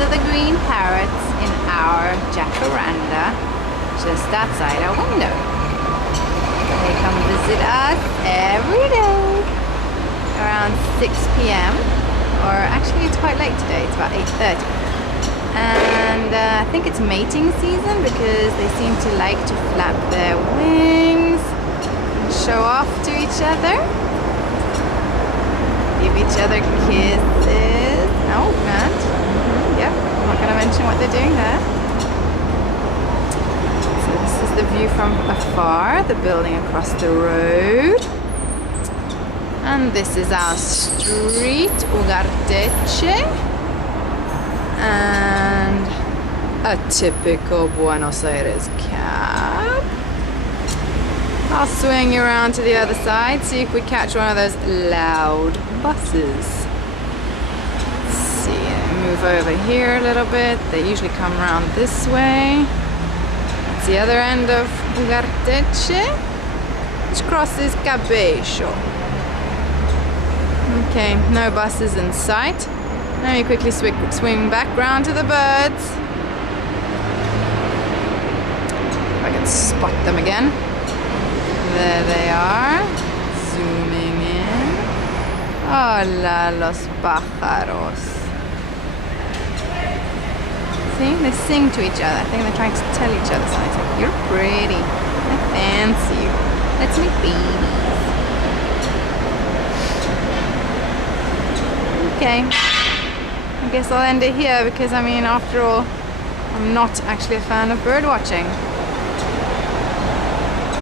are the green parrots in our Jacaranda, just outside our window. They come visit us every day around 6 p.m. or actually it's quite late today, it's about 8:30. And I think it's mating season because they seem to like to flap their wings and show off to each other. Give each other kisses. Oh, and yep, I'm not going to mention what they're doing there. So this is the view from afar, the building across the road. And this is our street, Ugarteche. And a typical Buenos Aires cab. I'll swing you around to the other side, see if we catch one of those loud buses. Let's see, move over here a little bit. They usually come around this way. That's the other end of Ugarteche, which crosses Cabello. Okay, no buses in sight. Let me quickly swing back round to the birds. If I can spot them again. There they are. Zooming in. Hola, los pájaros. See, they sing to each other. I think they're trying to tell each other something. It's like, you're pretty. I fancy you. Let's make babies. Okay. I guess I'll end it here because, I mean, after all, I'm not actually a fan of bird watching.